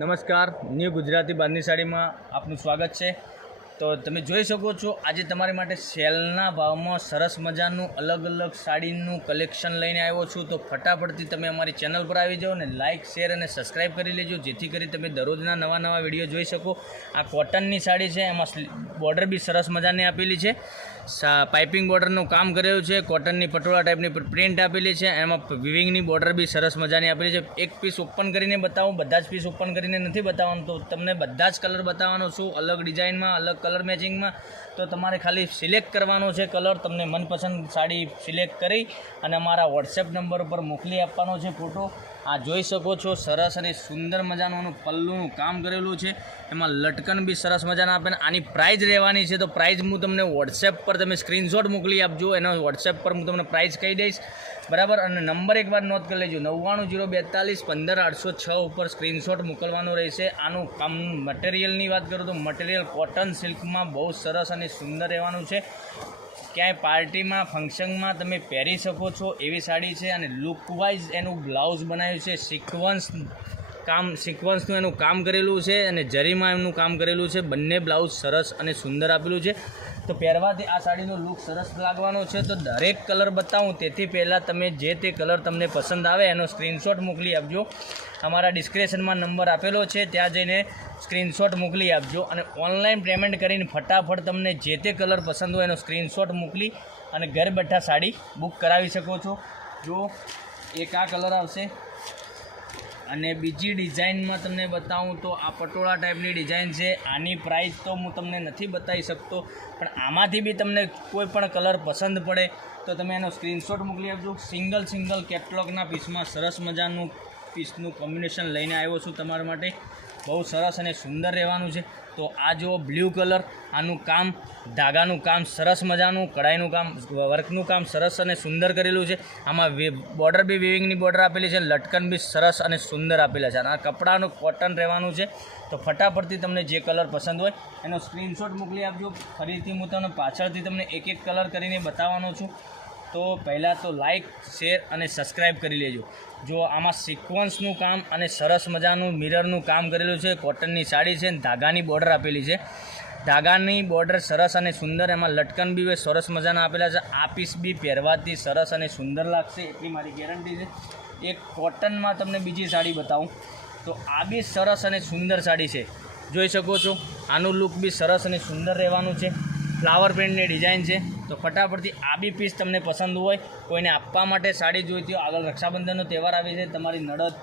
નમસ્કાર, ન્યૂ ગુજરાતી બાંધણી સાડીમાં આપનું સ્વાગત છે। તો તમે જોઈ શકો છો આજે તમારી માટે સેલના ભાવમાં સરસ મજાનું અલગ અલગ સાડીનું કલેક્શન લઈને આવ્યો છું। તો ફટાફટથી તમે અમારી ચેનલ પર આવી જાઓ અને લાઇક શેર અને સબસ્ક્રાઈબ કરી લેજો, જેથી કરી તમે દરરોજના નવા વિડીયો જોઈ શકો। આ કોટનની સાડી છે, એમાં બોર્ડર બી સરસ મજાની આપેલી છે, પાઇપિંગ બોર્ડરનું કામ કરેલું છે, કોટનની પટોળા ટાઈપની પ્રિન્ટ આપેલી છે, એમાં વિવિંગની બોર્ડર બી સરસ મજાની આપેલી છે। એક પીસ ઓપન કરીને બતાવું, બધા જ પીસ ઓપન કરીને નથી બતાવવાનું, તો તમને બધા જ કલર બતાવવાનો છું, અલગ ડિઝાઇનમાં, અલગ કલર મેચિંગમાં। તો તમારે ખાલી સિલેક્ટ કરવાનો છે કલર, તમને મનપસંદ સાડી સિલેક્ટ કરી અને અમારા વોટ્સએપ નંબર ઉપર મોકલી આપવાનો છે ફોટો। આ જોઈ શકો છો સરસ અને સુંદર મજાનું પલ્લુનું કામ કરેલું છે, એમાં લટકન બી સરસ મજાના આપે। આની પ્રાઇઝ રહેવાની છે, તો પ્રાઇઝ હું તમને વોટ્સએપ પર તમે સ્ક્રીનશોટ મોકલી આપજો, એનો વોટ્સએપ પર હું તમને પ્રાઇઝ કહી દઈશ, બરાબર। અને નંબર એકવાર નોટ કરી લેજો, 9902415806 ઉપર સ્ક્રીનશોટ મોકલવાનો રહેશે। આનું કામ મટીરિયલની વાત કરું તો મટીરિયલ કોટન સિલ્કમાં બહુ સરસ અને સુંદર રહેવાનું છે, ક્યાંય પાર્ટીમાં ફંક્શનમાં તમે પહેરી શકો છો એવી સાડી છે। અને લુકવાઇઝ એનું બ્લાઉઝ બનાવ્યું છે, સિક્વન્સનું એનું કામ કરેલું છે અને જરીમાં એમનું કામ કરેલું છે, બંને બ્લાઉઝ સરસ અને સુંદર આપેલું છે। તો પહેરવાથી આ સાડીનો લુક સરસ લાગવાનો છે। તો દરેક કલર બતાવું તેથી પહેલાં તમે જે તે કલર તમને પસંદ આવે એનો સ્ક્રીનશોટ મોકલી આપજો, અમારા ડિસ્ક્રિપ્શનમાં નંબર આપેલો છે, ત્યાં જઈને સ્ક્રીનશોટ મોકલી આપજો। અને ઓનલાઈન પેમેન્ટ કરીને ફટાફટ તમને જે તે કલર પસંદ હોય એનો સ્ક્રીનશોટ મોકલી અને ઘર બેઠા સાડી બુક કરાવી શકો છો। જો એક આ કલર આવશે, અને બીજી ડિઝાઇનમાં તમને બતાવું તો આ પટોળા ટાઈપની ડિઝાઇન છે। આની પ્રાઇસ તો હું તમને નથી બતાવી શકતો, પણ આમાંથી બી તમને કોઈ પણ કલર પસંદ પડે તો તમે એનો સ્ક્રીનશોટ મોકલી આપજો। સિંગલ કેટલોગના પીસમાં સરસ મજાનું પીસનું કોમ્બિનેશન લઈને આવ્યો છું તમારા માટે, બહુ સરસ અને સુંદર રહેવાનું છે। તો આ જો બ્લુ કલર, આનું કામ ધાગાનું કામ સરસ મજાનું, કઢાઈનું કામ, વર્કનું કામ સરસ અને સુંદર કરેલું છે। આમાં બોર્ડર બી વિવિંગની બોર્ડર આપેલી છે, લટકન બી સરસ અને સુંદર આપેલા છે, અને આ કપડાનું કોટન રહેવાનું છે। તો ફટાફટથી તમને જે કલર પસંદ હોય એનો સ્ક્રીનશોટ મોકલી આપજો। ફરીથી હું તમને પાછળથી તમને એક કલર કરીને બતાવવાનો છું, તો પહેલાં તો લાઇક શેર અને સબસ્ક્રાઈબ કરી લેજો। જો આમાં સિક્વન્સનું કામ અને સરસ મજાનું મિરરનું કામ કરેલું છે, કોટનની સાડી છે, ધાગાની બોર્ડર આપેલી છે, ધાગાની બોર્ડર સરસ અને સુંદર, એમાં લટકન બી સરસ મજાના આપેલા છે। આ પીસ બી પહેરવાથી સરસ અને સુંદર લાગશે એટલી મારી ગેરંટી છે। એક કોટનમાં તમને બીજી સાડી બતાવું તો આ બી સરસ અને સુંદર સાડી છે, જોઈ શકો છો, આનું લુક બી સરસ અને સુંદર રહેવાનું છે, ફ્લાવર પ્રિન્ટની ડિઝાઇન છે। તો ફટાફટથી આ બી પીસ તમને પસંદ હોય, કોઈને આપવા માટે સાડી જોઈતી હોય, આગળ રક્ષાબંધનનો તહેવાર આવે છે, તમારી નડદ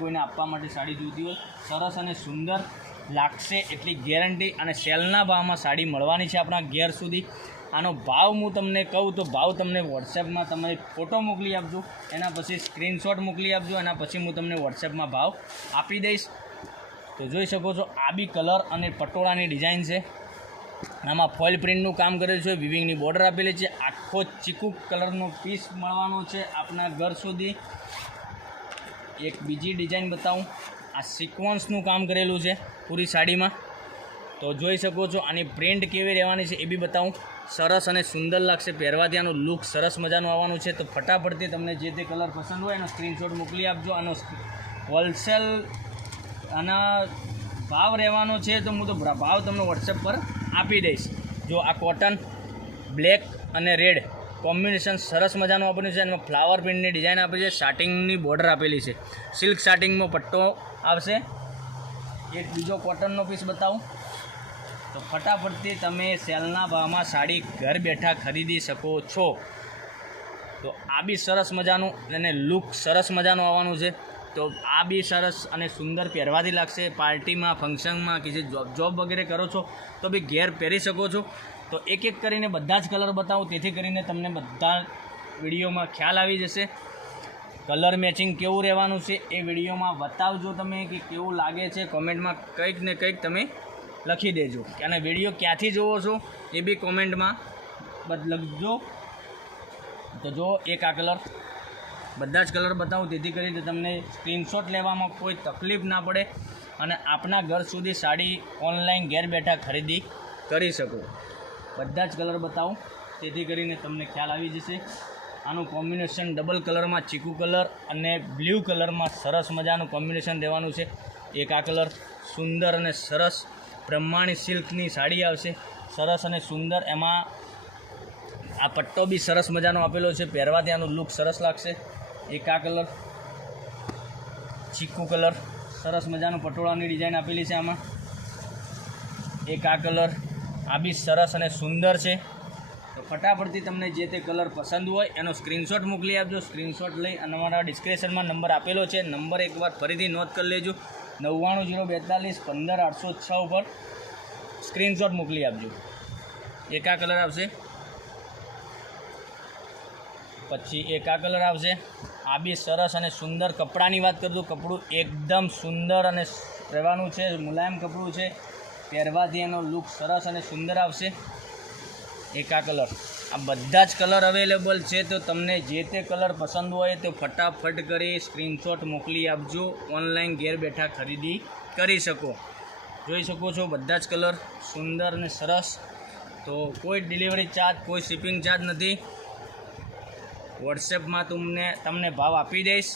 કોઈને આપવા માટે સાડી જોઈતી હોય, સરસ અને સુંદર લાગશે એટલી ગેરંટી। અને સેલના ભાવમાં સાડી મળવાની છે આપણા ઘેર સુધી। આનો ભાવ હું તમને કહું તો ભાવ તમને વોટ્સએપમાં તમે ફોટો મોકલી આપજો, એના પછી સ્ક્રીનશોટ મોકલી આપજો, એના પછી હું તમને વોટ્સએપમાં ભાવ આપી દઈશ। તો જોઈ શકો છો આ બી કલર અને પટોળાની ડિઝાઇન છે, આમાં ફોઇલ પ્રિન્ટનું કામ કરેલું છે, વિવિંગની બોર્ડર આપેલી છે, આખો ચીકુ કલરનો પીસ મળવાનો છે આપણા ઘર સુધી। એક બીજી ડિઝાઇન બતાવું, આ સિક્વન્સનું કામ કરેલું છે પૂરી સાડીમાં, તો જોઈ શકો છો। આની પ્રિન્ટ કેવી રહેવાની છે એ બી બતાવું, સરસ અને સુંદર લાગશે, પહેરવાથી આનું લુક સરસ મજાનું આવવાનું છે। તો ફટાફટથી તમને જે તે કલર પસંદ હોય એનો સ્ક્રીનશોટ મોકલી આપજો। આનો હોલસેલ આના ભાવ રહેવાનો છે, તો હું તો ભાવ તમને વોટ્સએપ પર આપી દઈશ। જો આ કોટન બ્લેક અને રેડ કોમ્બિનેશન સરસ મજાનું આપેલું છે, એમાં ફ્લાવર પ્રિન્ટની ડિઝાઇન આપેલી છે, સાટિંગની બોર્ડર આપેલી છે, સિલ્ક સાટિંગમાં પટ્ટો આવશે। એક બીજો કોટનનો પીસ બતાવું તો ફટાફટથી તમે સેલના ભાવમાં સાડી ઘર બેઠા ખરીદી શકો છો। તો આ બી સરસ મજાનું અને લુક સરસ મજાનું આવવાનું છે, તો આ બી સરસ અને સુંદર પહેરવાથી લાગશે, પાર્ટીમાં ફંક્શનમાં કે જે જોબ વગેરે કરો છો તો બી ઘેર પહેરી શકો છો। તો એક કરીને બધા જ કલર બતાવું, તેથી કરીને તમને બધા વિડીયોમાં ખ્યાલ આવી જશે, કલર મેચિંગ કેવું રહેવાનું છે એ વિડીયોમાં બતાવજો તમે કે કેવું લાગે છે, કોમેન્ટમાં કંઈક ને કંઈક તમે લખી દેજો, અને વિડીયો ક્યાંથી જોવો છો એ બી કોમેન્ટમાં લખજો। તો જો એક આ કલર, બધા જ કલર બતાવું તેથી કરીને તમને સ્ક્રીનશોટ લેવામાં કોઈ તકલીફ ના પડે અને આપણા ઘર સુધી સાડી ઓનલાઈન ઘેર બેઠા ખરીદી કરી શકો। બધા જ કલર બતાવું તેથી કરીને તમને ખ્યાલ આવી જશે। આનું કોમ્બિનેશન ડબલ કલરમાં ચીકુ કલર અને બ્લુ કલરમાં સરસ મજાનું કોમ્બિનેશન રહેવાનું છે। એક આ કલર સુંદર અને સરસ બ્રહ્માણી સિલ્કની સાડી આવશે, સરસ અને સુંદર. એમાં આ પટ્ટો બી સરસ મજાનો આપેલો છે, પહેરવાથી આનું લુક સરસ લાગશે. એક આ કલર ચીકુ કલર, સરસ મજાનું પટોળાની ડિઝાઇન આપેલી છે આમાં. એક આ કલર, આ બી સરસ અને સુંદર છે. તો ફટાફટથી તમને જે તે કલર પસંદ હોય એનો સ્ક્રીનશોટ મોકલી આપજો. સ્ક્રીનશોટ લઈ અને અમારા ડિસ્ક્રિપ્શનમાં નંબર આપેલો છે, નંબર એકવાર ફરીથી નોંધ કરી લેજો. 99 042 15 806 ઉપર સ્ક્રીનશોટ મોકલી આપજો. એક આ કલર આવશે, પછી એક આ કલર આવશે. આ બી સરસ અને સુંદર. કપડાની વાત કરું તો કપડું એકદમ સુંદર અને રહેવાનું છે, મુલાયમ કપડું છે, પહેરવાથી એનો લુક સરસ અને સુંદર આવશે. એક આ કલર. આ બધા જ કલર અવેલેબલ છે, તો તમને જે તે કલર પસંદ હોય તો ફટાફટ કરી સ્ક્રીનશોટ મોકલી આપજો. ઓનલાઈન ઘેર બેઠા ખરીદી કરી શકો. જોઈ શકો છો બધા જ કલર સુંદર અને સરસ. તો કોઈ ડિલિવરી ચાર્જ, કોઈ શિપિંગ ચાર્જ નથી. વોટ્સએપમાં તમને ભાવ આપી દઈશ.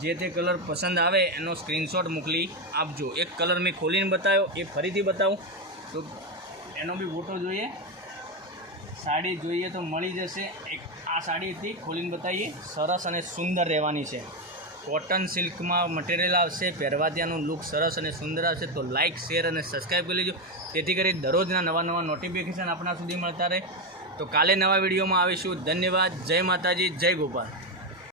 જે તે કલર પસંદ આવે એનો સ્ક્રીનશોટ મોકલી આપજો. એક કલર મેં ખોલીને બતાવ્યો, એ ફરીથી બતાવું તો એનો બી ફોટો જોઈએ. સાડી જોઈએ તો મળી જશે. એક આ સાડી હતી, ખોલીને બતાવીએ. સરસ અને સુંદર રહેવાની છે. કોટન સિલ્કમાં મટીરિયલ આવશે, પહેરવાથી આનું લુક સરસ અને સુંદર આવશે. તો લાઇક, શેર અને સબસ્ક્રાઈબ કરી લેજો, જેથી કરી દરરોજના નવા નોટિફિકેશન આપણા સુધી મળતા રહે. તો કાલે નવા વિડીયોમાં આવીશું. ધન્યવાદ. જય માતાજી, જય ગોપાલ.